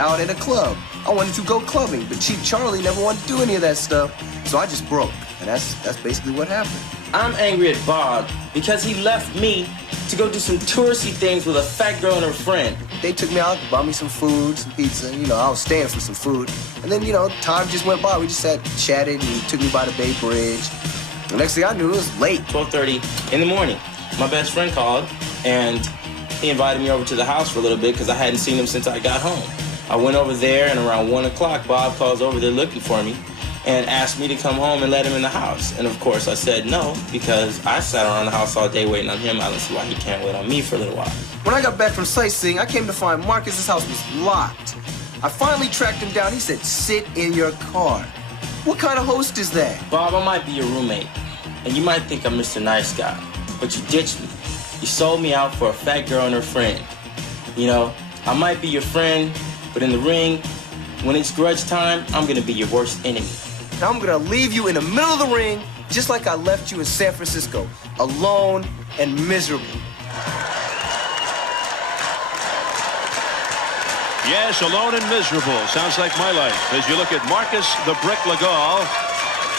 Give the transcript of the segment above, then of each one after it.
out at a club. I wanted to go clubbing, but Cheap Charlie never wanted to do any of that stuff. So I just broke, and that's basically what happened. I'm angry at Bob because he left me to go do some touristy things with a fat girl and her friend. They took me out, bought me some food, some pizza. You know, I was staying for some food. And then, you know, time just went by. We just sat, chatted, and he took me by the Bay Bridge. The next thing I knew, it was late. 12:30 in the morning. My best friend called, and he invited me over to the house for a little bit because I hadn't seen him since I got home. I went over there, and around 1 o'clock, Bob calls over there looking for me and asked me to come home and let him in the house. And, of course, I said no because I sat around the house all day waiting on him. I don't see why he can't wait on me for a little while. When I got back from sightseeing, I came to find Marcus's house was locked. I finally tracked him down. He said, sit in your car. What kind of host is that? Bob, I might be your roommate, and you might think I'm Mr. Nice Guy, but you ditched me. You sold me out for a fat girl and her friend. You know, I might be your friend, but in the ring, when it's grudge time, I'm gonna be your worst enemy. Now I'm gonna leave you in the middle of the ring, just like I left you in San Francisco, alone and miserable. Yes, alone and miserable. Sounds like my life. As you look at Marcus the Brick Legal,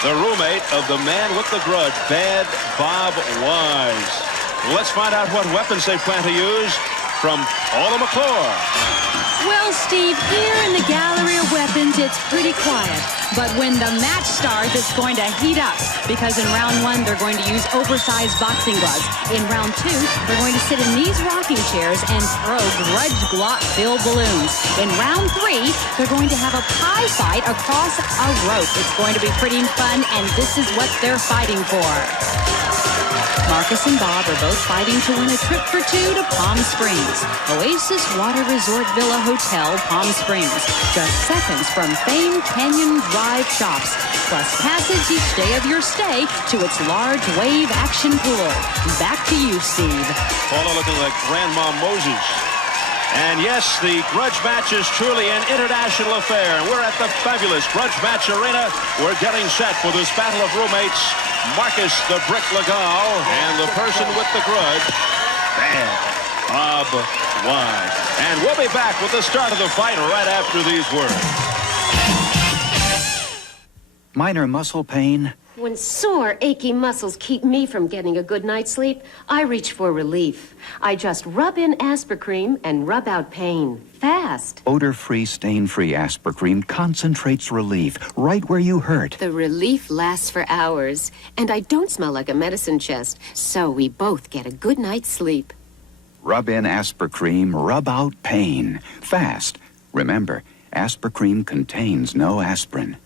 the roommate of the man with the grudge, Bad Bob Wise. Let's find out what weapons they plan to use from Paula McClure. Well, Steve, here in the gallery of weapons, it's pretty quiet. But when the match starts, it's going to heat up. Because in round 1, they're going to use oversized boxing gloves. In round 2, they're going to sit in these rocking chairs and throw grudge glot-filled balloons. In round 3, they're going to have a pie fight across a rope. It's going to be pretty fun, and this is what they're fighting for. Marcus and Bob are both fighting to win a trip for 2 to Palm Springs. Oasis Water Resort Villa Hotel, Palm Springs. Just seconds from famed Canyon Drive shops. Plus passage each day of your stay to its large wave action pool. Back to you, Steve. Paula looking like Grandma Moses. And yes, the grudge match is truly an international affair. And we're at the fabulous Grudge Match Arena. We're getting set for this battle of roommates. Marcus the Brick Legal and the person with the grudge, Bad Bob Wise. And we'll be back with the start of the fight right after these words. Minor muscle pain. When sore, achy muscles keep me from getting a good night's sleep, I reach for relief. I just rub in Aspercream and rub out pain. Fast. Odor-free, stain-free Aspercream concentrates relief right where you hurt. The relief lasts for hours, and I don't smell like a medicine chest, so we both get a good night's sleep. Rub in Aspercream, rub out pain. Fast. Remember, Aspercream contains no aspirin.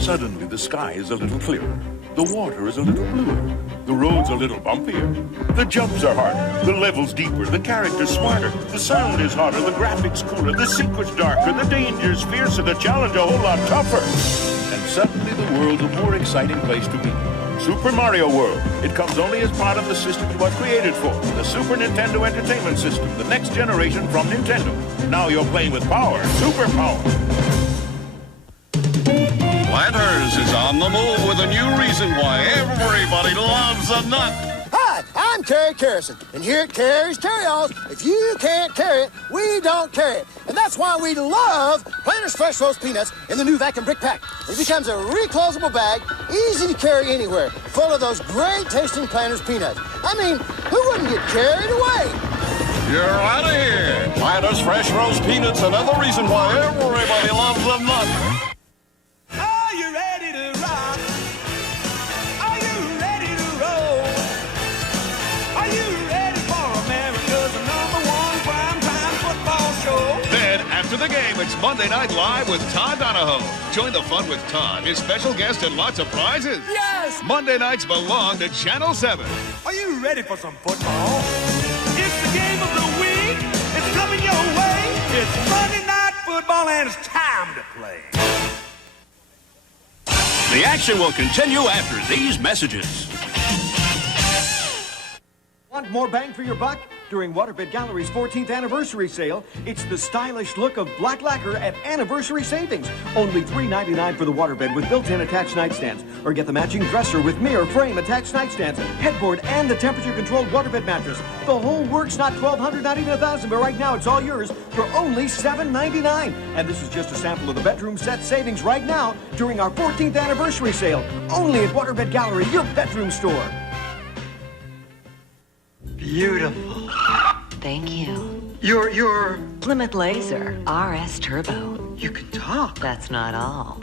Suddenly, the sky is a little clearer. The water is a little bluer. The road's a little bumpier. The jumps are harder. The level's deeper. The character's smarter. The sound is hotter. The graphics cooler. The secret's darker. The danger's fiercer. The challenge a whole lot tougher. And suddenly, the world's a more exciting place to be. Super Mario World. It comes only as part of the system it was created for. The Super Nintendo Entertainment System. The next generation from Nintendo. Now you're playing with power. Super power. Planters is on the move with a new reason why everybody loves a nut. Hi, I'm Carrie Carrison, and here at Carrie's Carry-Alls, if you can't carry it, we don't carry it. And that's why we love Planters Fresh Roast Peanuts in the new vacuum brick pack. It becomes a reclosable bag, easy to carry anywhere, full of those great-tasting Planters peanuts. I mean, who wouldn't get carried away? You're out of here. Planters Fresh Roast Peanuts, another reason why everybody loves a nut. Are you ready to rock? Are you ready to roll? Are you ready for America's #1 primetime football show? Then, after the game, it's Monday Night Live with Todd Donahoe. Join the fun with Todd, his special guest, and lots of prizes. Yes! Monday nights belong to Channel 7. Are you ready for some football? It's the game of the week. It's coming your way. It's Monday Night Football, and it's time to play. The action will continue after these messages. Want more bang for your buck? during Waterbed Gallery's 14th anniversary sale. It's the stylish look of black lacquer at anniversary savings. Only $3.99 for the waterbed with built-in attached nightstands. Or get the matching dresser with mirror frame attached nightstands, headboard, and the temperature-controlled waterbed mattress. The whole works, not $1,200, not even $1,000, but right now it's all yours for only $7.99. And this is just a sample of the bedroom set savings right now during our 14th anniversary sale. Only at Waterbed Gallery, your bedroom store. Beautiful. Thank you. Your Plymouth Laser RS Turbo. You can talk. That's not all.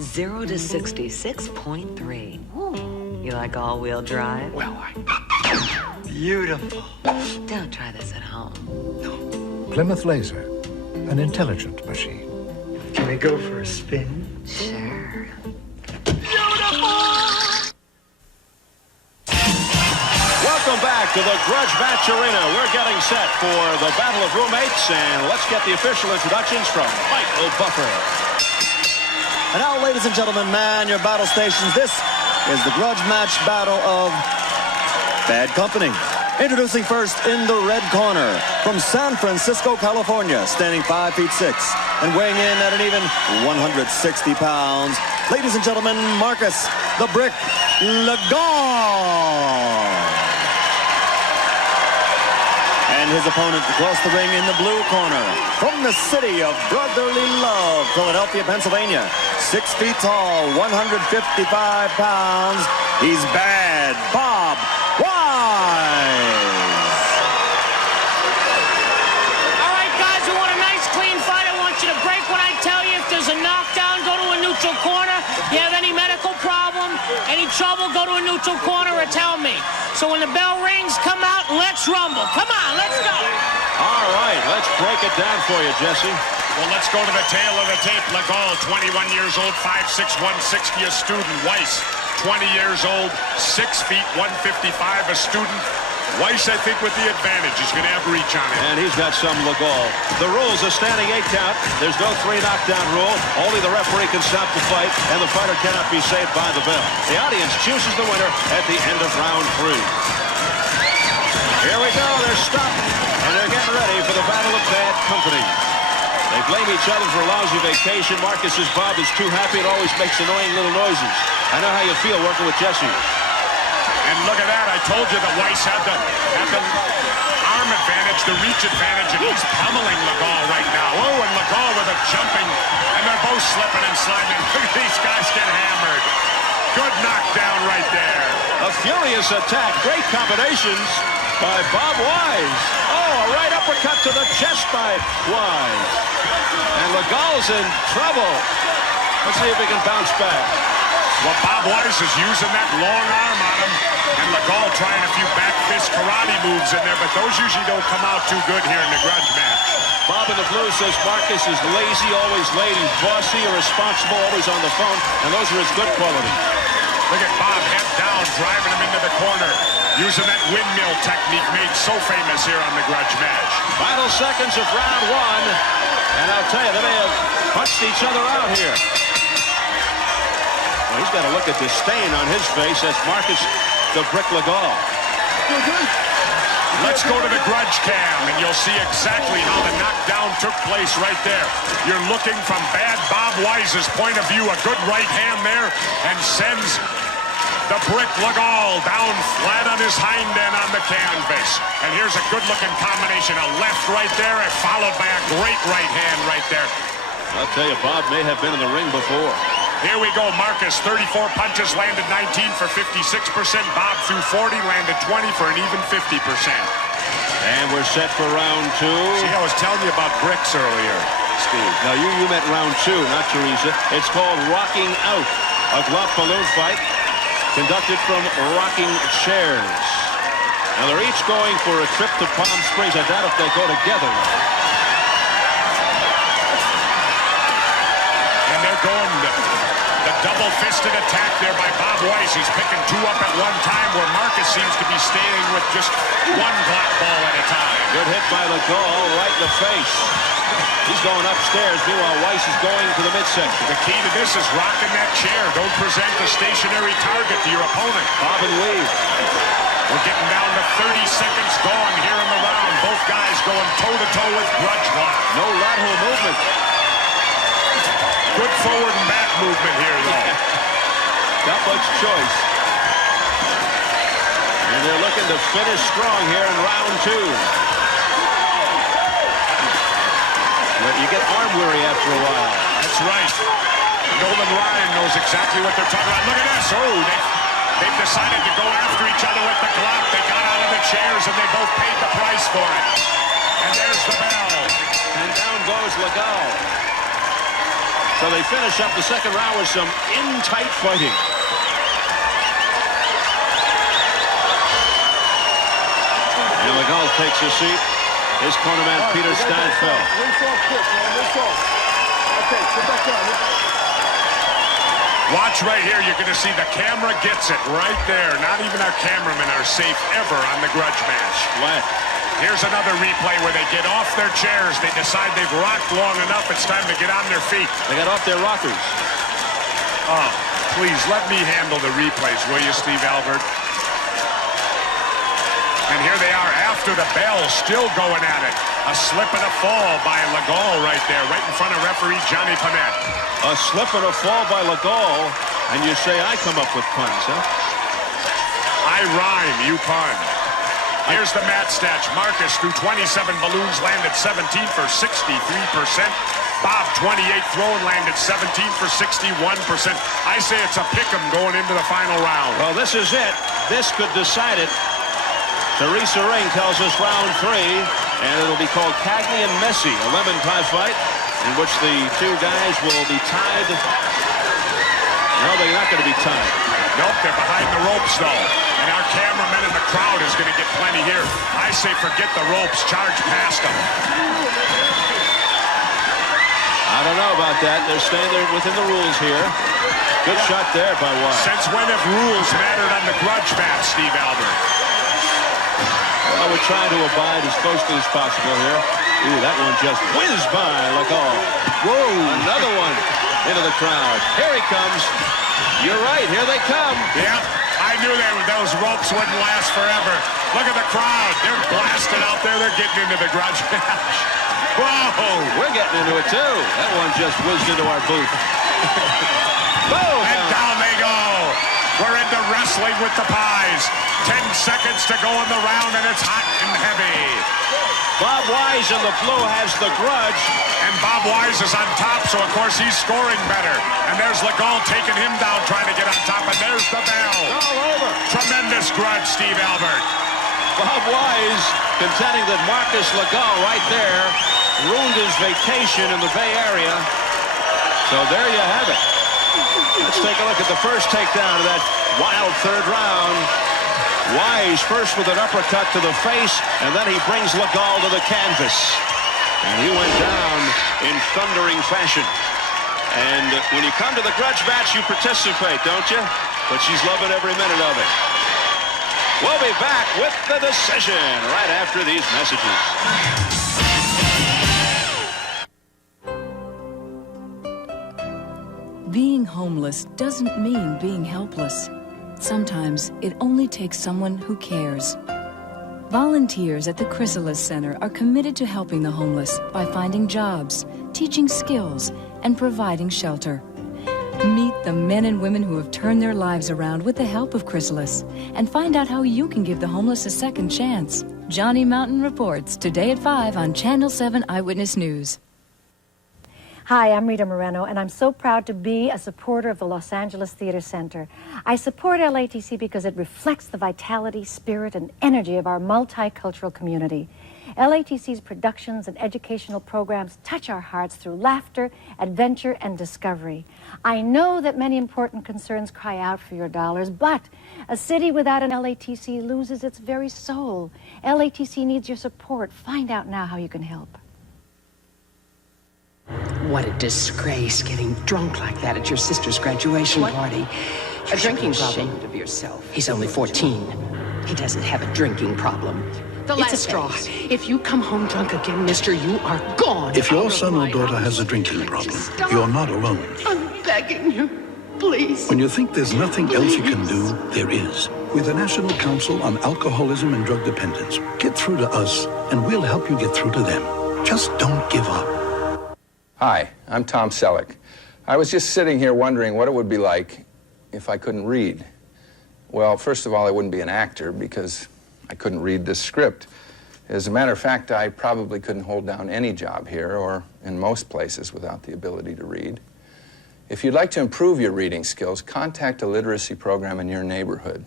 0 to 66.3. You like all-wheel drive? Well, beautiful. Don't try this at home. No. Plymouth Laser, an intelligent machine. Can we go for a spin? Sure. Welcome back to the Grudge Match Arena. We're getting set for the Battle of Roommates, and let's get the official introductions from Michael Buffer. And now, ladies and gentlemen, man your battle stations. This is the Grudge Match Battle of Bad Company. Introducing first in the red corner, from San Francisco, California, standing 5'6" and weighing in at an even 160 pounds. Ladies and gentlemen, Marcus the Brick Lagon. And his opponent across the ring in the blue corner, from the city of brotherly love, Philadelphia, Pennsylvania, 6 feet tall, 155 pounds. He's Bad Bob Wise. All right, guys, we want a nice, clean fight. I want you to break when I tell you. If there's a knockdown, go to a neutral corner. You have any medical problem, any trouble, go to a neutral corner or tell me. So when the bell rings, come out, let's rumble. Come on, let's go. All right, let's break it down for you, Jesse. Well, let's go to the tail of the tape. Lagal, 21 years old, 5'6", 160, a student. Weiss, 20 years old, 6 feet, 155, a student. Weiss, I think, with the advantage. He's going to have reach on him. And he's got some Lagal. The rule's a standing 8 count. There's no 3 knockdown rule. Only the referee can stop the fight, and the fighter cannot be saved by the bell. The audience chooses the winner at the end of round 3. Here we go. They're stopped, and they're getting ready for the Battle of Bad Company. They blame each other for a lousy vacation. Marcus says Bob is too happy and always makes annoying little noises. I know how you feel working with Jesse. And look at that. I told you that Weiss had the arm advantage, the reach advantage, and he's pummeling Lagal right now. Oh, and Lagal with a jumping, and they're both slipping and sliding. Look at these guys get hammered. Good knockdown right there. A furious attack. Great combinations by Bob Wise. Oh, a right uppercut to the chest by Wise. And Lagal's in trouble. Let's see if he can bounce back. Well, Bob Wise is using that long arm on him, and Lagal trying a few back fist karate moves in there, but those usually don't come out too good here in the grudge match. Bob in the blue says Marcus is lazy, always late. He's bossy, irresponsible, always on the phone, and those are his good qualities. Look at Bob, head down, driving him into the corner, using that windmill technique made so famous here on the grudge match. Final seconds of round 1, and I'll tell you, they may have punched each other out here. Well, he's got to look at disdain on his face. That's Marcus the Brick Lagal. Let's go to the grudge cam, and you'll see exactly how the knockdown took place right there. You're looking from Bad Bob Wise's point of view, a good right hand there, and sends the Brick Lagal down flat on his hind end on the canvas. And here's a good-looking combination, a left right there, followed by a great right hand right there. I'll tell you, Bob may have been in the ring before. Here we go, Marcus, 34 punches, landed 19 for 56%. Bob threw 40, landed 20 for an even 50%. And we're set for round 2. See, I was telling you about bricks earlier, Steve. No, you meant round 2, not Teresa. It's called Rocking Out, a glove balloon fight conducted from rocking chairs. Now, they're each going for a trip to Palm Springs. I doubt if they go together. And they're going the double-fisted attack there by Bob Wise. He's picking 2 up at one time, where Marcus seems to be staying with just one black ball at a time. Good hit by Lagal, right in the face. He's going upstairs. Meanwhile, Weiss is going to the midsection. The key to this is rocking that chair. Don't present a stationary target to your opponent. Bob and weave. We're getting down to 30 seconds gone here in the round. Both guys going toe-to-toe with Grudge lock. No lateral movement. Good forward and back movement here, though. Not much choice. And they're looking to finish strong here in round 2. But you get arm weary after a while. That's right. Nolan Ryan knows exactly what they're talking about. Look at this. Oh, they've decided to go after each other with the glove. They got out of the chairs, and they both paid the price for it. And there's the bell. And down goes Legal. So they finish up the second round with some in-tight fighting. And Legal takes his seat. His cornerman, Peter Steinfeld. Watch right here. You're going to see the camera gets it right there. Not even our cameramen are safe ever on the Grudge match. What? Here's another replay where they get off their chairs. They decide they've rocked long enough. It's time to get on their feet. They got off their rockers. Oh, please let me handle the replays, will you, Steve Albert? And here they are after the bell, still going at it. A slip and a fall by Legal right there, right in front of referee Johnny Panette. A slip and a fall by Legal, and you say I come up with puns, huh? I rhyme, you pun. Here's the match stats. Marcus threw 27 balloons, landed 17 for 63%. Bob, 28 thrown, landed 17 for 61%. I say it's a pick'em going into the final round. Well, this is it. This could decide it. Teresa Ring tells us round 3, and it'll be called Cagney and Messi, a lemon pie fight, in which the two guys will be tied. No, they're not going to be tied. Nope, they're behind the ropes, though. And our cameraman in the crowd is going to get plenty here. I say forget the ropes, charge past them. I don't know about that. They're staying there within the rules here. Good shot there by Weiss. Since when have rules mattered on the Grudge match, Steve Albert? Well, we're trying to abide as closely as possible here. Ooh, that one just whizzed by Legal. Whoa, another one into the crowd. Here he comes. You're right, here they come. Yeah, I knew those ropes wouldn't last forever. Look at the crowd. They're blasting out there. They're getting into the Grudge match. Whoa! We're getting into it, too. That one just whizzed into our booth. Boom! And down they go. We're into wrestling with the pies. 10 seconds to go in the round, and it's hot and heavy. Bob Weiss in the blue has the Grudge. And Bob Weiss is on top, so of course he's scoring better. And there's Legal taking him down, trying to get on top, and there's the bell. All over. Tremendous Grudge, Steve Albert. Bob Weiss contending that Marcus Legal right there ruined his vacation in the Bay Area. So there you have it. Let's take a look at the first takedown of that wild third round. Weiss first with an uppercut to the face, and then he brings Legal to the canvas. And he went down in thundering fashion. And when you come to the Grudge match, you participate, don't you? But she's loving every minute of it. We'll be back with the decision right after these messages. Being homeless doesn't mean being helpless. Sometimes it only takes someone who cares. Volunteers at the Chrysalis Center are committed to helping the homeless by finding jobs, teaching skills, and providing shelter. Meet the men and women who have turned their lives around with the help of Chrysalis and find out how you can give the homeless a second chance. Johnny Mountain reports today at 5 on Channel 7 Eyewitness News. Hi, I'm Rita Moreno, and I'm so proud to be a supporter of the Los Angeles Theater Center. I support LATC because it reflects the vitality, spirit, and energy of our multicultural community. LATC's productions and educational programs touch our hearts through laughter, adventure, and discovery. I know that many important concerns cry out for your dollars, but a city without an LATC loses its very soul. LATC needs your support. Find out now how you can help. What a disgrace getting drunk like that at your sister's graduation party. A drinking problem. Ashamed of yourself. He's only 14. He doesn't have a drinking problem. The it's a straw. If you come home drunk again, mister, you are gone. If your son or daughter has a drinking problem, you're not alone. I'm begging you, please. When you think there's nothing else you can do, there is. With the National Council on Alcoholism and Drug Dependence, get through to us, and we'll help you get through to them. Just don't give up. Hi, I'm Tom Selleck. I was just sitting here wondering what it would be like if I couldn't read. Well, first of all, I wouldn't be an actor because I couldn't read this script. As a matter of fact, I probably couldn't hold down any job here or in most places without the ability to read. If you'd like to improve your reading skills, contact a literacy program in your neighborhood.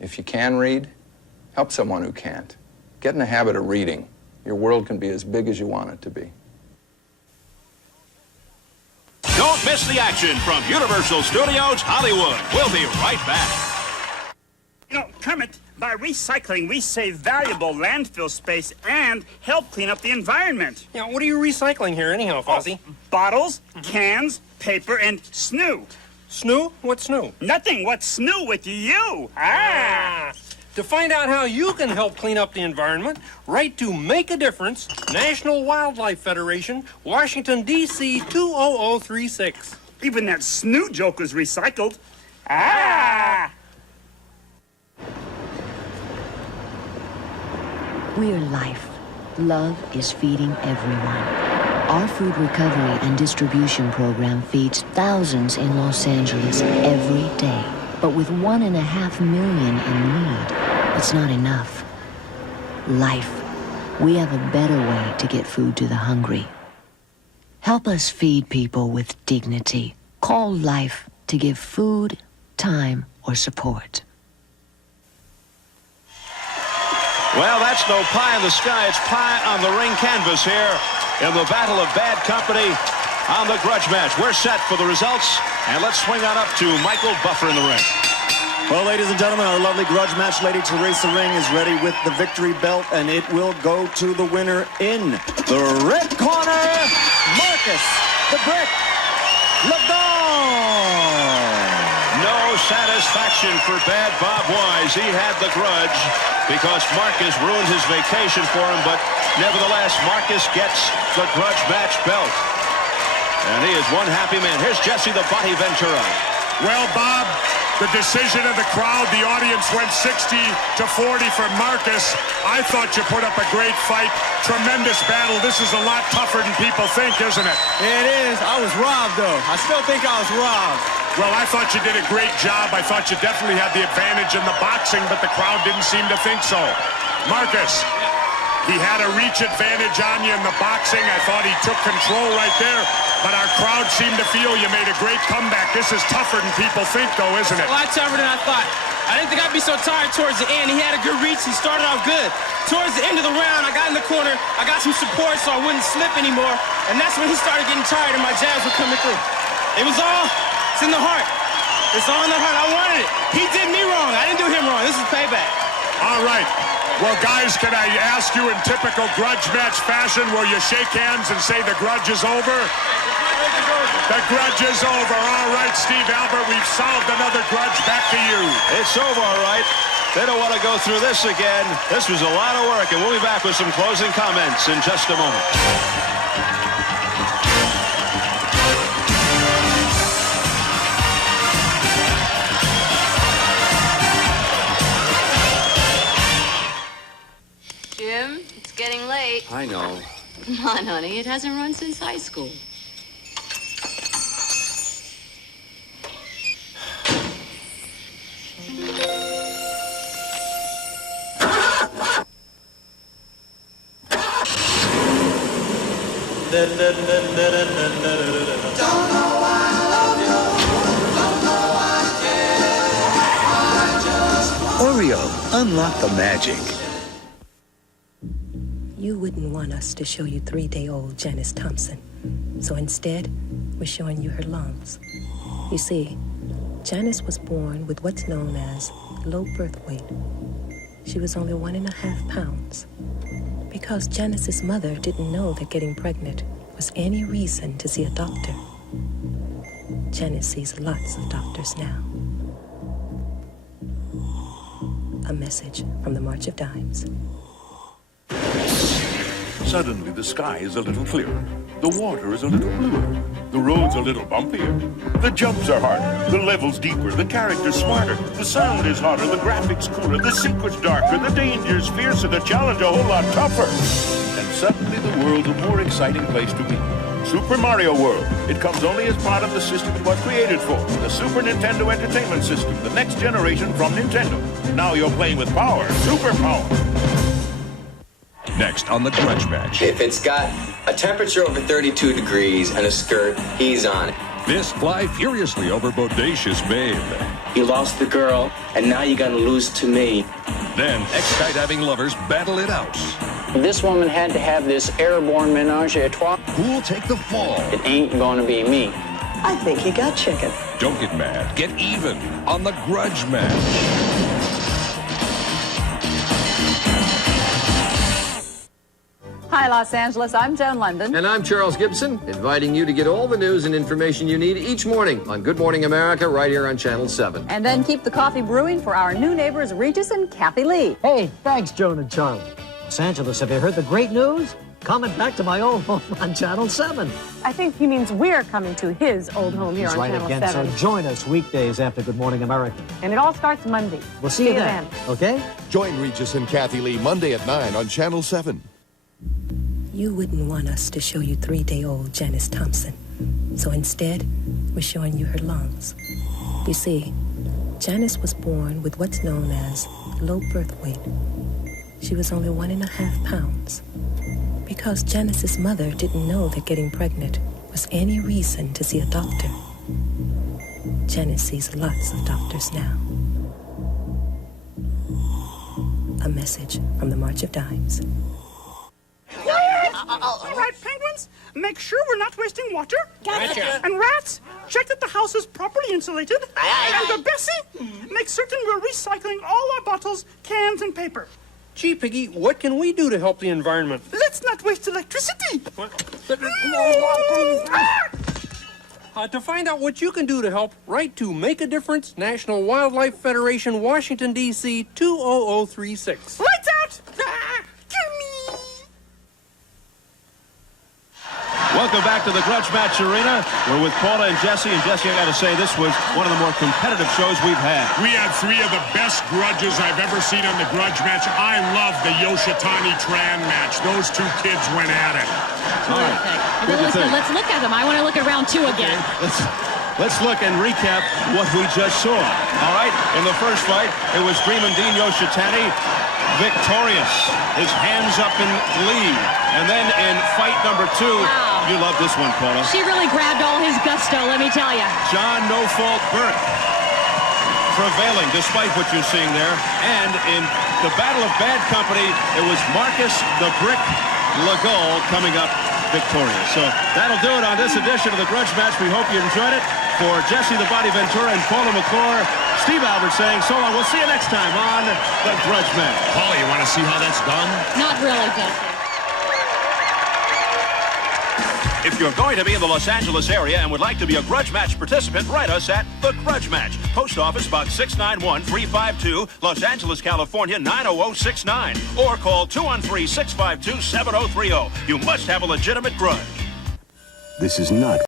If you can read, help someone who can't. Get in the habit of reading. Your world can be as big as you want it to be. Don't miss the action from Universal Studios Hollywood. We'll be right back. You know, Kermit, by recycling, we save valuable landfill space and help clean up the environment. Yeah, what are you recycling here anyhow, Fozzie? Oh, bottles, cans, paper, and snoo. Snoo? What's snoo? Nothing. What's snoo with you? Ah! To find out how you can help clean up the environment, write to Make a Difference, National Wildlife Federation, Washington, D.C. 20036. Even that snoo joke was recycled. Ah! We're life. Love is feeding everyone. Our food recovery and distribution program feeds thousands in Los Angeles every day. But with 1.5 million in need, it's not enough. Life. We have a better way to get food to the hungry. Help us feed people with dignity. Call Life to give food, time, or support. Well, that's no pie in the sky. It's pie on the ring canvas here in the Battle of Bad Company on the Grudge match. We're set for the results, and let's swing on up to Michael Buffer in the ring. Well, ladies and gentlemen, our lovely Grudge match, Lady Teresa Ring, is ready with the victory belt, and it will go to the winner in the red corner, Marcus the Brick Ladon. No satisfaction for Bad Bob Wise. He had the grudge because Marcus ruined his vacation for him, but nevertheless, Marcus gets the Grudge match belt. And he is one happy man. Here's Jesse the Body Ventura. Well, Bob, the decision of the crowd, the audience went 60-40 for Marcus. I thought you put up a great fight. Tremendous battle. This is a lot tougher than people think, isn't it? It is. I was robbed, though. I still think I was robbed. Well, I thought you did a great job. I thought you definitely had the advantage in the boxing, but the crowd didn't seem to think so. Marcus, he had a reach advantage on you in the boxing. I thought he took control right there, but our crowd seemed to feel you made a great comeback. This is tougher than people think, though, isn't it? A lot tougher than I thought. I didn't think I'd be so tired towards the end. He had a good reach. He started off good. Towards the end of the round, I got in the corner. I got some support so I wouldn't slip anymore, and that's when he started getting tired and my jabs were coming through. It was all... It's in the heart. It's all in the heart. I wanted it. He did me wrong. I didn't do him wrong. This is payback. All right. Well, guys, can I ask you in typical grudge match fashion, will you shake hands and say the grudge is over? The grudge is over. All right, Steve Albert, we've solved another grudge. Back to you. It's over, all right. They don't want to go through this again. This was a lot of work, and we'll be back with some closing comments in just a moment. Jim, it's getting late. I know. Come on, honey. It hasn't run since high school. Oreo, unlock the magic. You wouldn't want us to show you 3-day-old Janice Thompson. So instead, we're showing you her lungs. You see, Janice was born with what's known as low birth weight. She was only 1.5 pounds. Because Janice's mother didn't know that getting pregnant was any reason to see a doctor. Janice sees lots of doctors now. A message from the March of Dimes. Suddenly, the sky is a little clearer. The water is a little bluer. The road's a little bumpier. The jumps are harder. The level's deeper. The character's smarter. The sound is hotter. The graphics cooler. The secret's darker. The danger's fiercer. The challenge a whole lot tougher. And suddenly, the world's a more exciting place to be. Super Mario World. It comes only as part of the system it was created for. The Super Nintendo Entertainment System. The next generation from Nintendo. Now you're playing with power. Super power. Next on the Grudge Match. If it's got a temperature over 32 degrees and a skirt, he's on it. Fists fly furiously over bodacious babe. You lost the girl, and now you're gonna lose to me. Then ex-skydiving lovers battle it out. This woman had to have this airborne menage a trois. Who'll take the fall? It ain't gonna be me. I think he got chicken. Don't get mad. Get even on the Grudge Match. Hi, Los Angeles. I'm Joan London. And I'm Charles Gibson, inviting you to get all the news and information you need each morning on Good Morning America right here on Channel 7. And then keep the coffee brewing for our new neighbors, Regis and Kathy Lee. Hey, thanks, Joan and Charlie. Los Angeles, have you heard the great news? Coming back to my old home on Channel 7. I think he means we're coming to his old home here That's on right Channel again. 7. So join us weekdays after Good Morning America. And it all starts Monday. We'll see you then. Okay? Join Regis and Kathy Lee Monday at 9 on Channel 7. You wouldn't want us to show you 3-day-old Janice Thompson. So instead, we're showing you her lungs. You see, Janice was born with what's known as low birth weight. She was only 1.5 pounds. Because Janice's mother didn't know that getting pregnant was any reason to see a doctor. Janice sees lots of doctors now. A message from the March of Dimes. All right, penguins, make sure we're not wasting water. Gotcha. And rats, check that the house is properly insulated. And Bessie, make certain we're recycling all our bottles, cans, and paper. Gee, Piggy, what can we do to help the environment? Let's not waste electricity. To find out what you can do to help, write to Make a Difference, National Wildlife Federation, Washington, D.C. 20036. Lights out! Welcome back to the Grudge Match Arena. We're with Paula and Jesse. And Jesse, I got to say, this was one of the more competitive shows we've had. We had 3 of the best grudges I've ever seen on the Grudge Match. I love the Yoshitani-Tran match. Those 2 kids went at it. All right. Let's look at them. I want to look at round 2 again. Let's look and recap what we just saw. All right. In the first fight, it was Dreamin' Dean Yoshitani victorious. His hands up in lead. And then in fight number 2, you love this one, Paula. She really grabbed all his gusto, let me tell you. John No Fault Burke prevailing despite what you're seeing there. And in the Battle of Bad Company, it was Marcus the Brick Legault coming up victorious. So that'll do it on this edition of the Grudge Match. We hope you enjoyed it. For Jesse the Body Ventura and Paula McClure, Steve Albert saying so long. We'll see you next time on the Grudge Match. Paula, you want to see how that's done? Not really, Jesse. If you're going to be in the Los Angeles area and would like to be a Grudge Match participant, write us at The Grudge Match. Post Office Box 691-352, Los Angeles, California, 90069. Or call 213-652-7030. You must have a legitimate grudge. This is not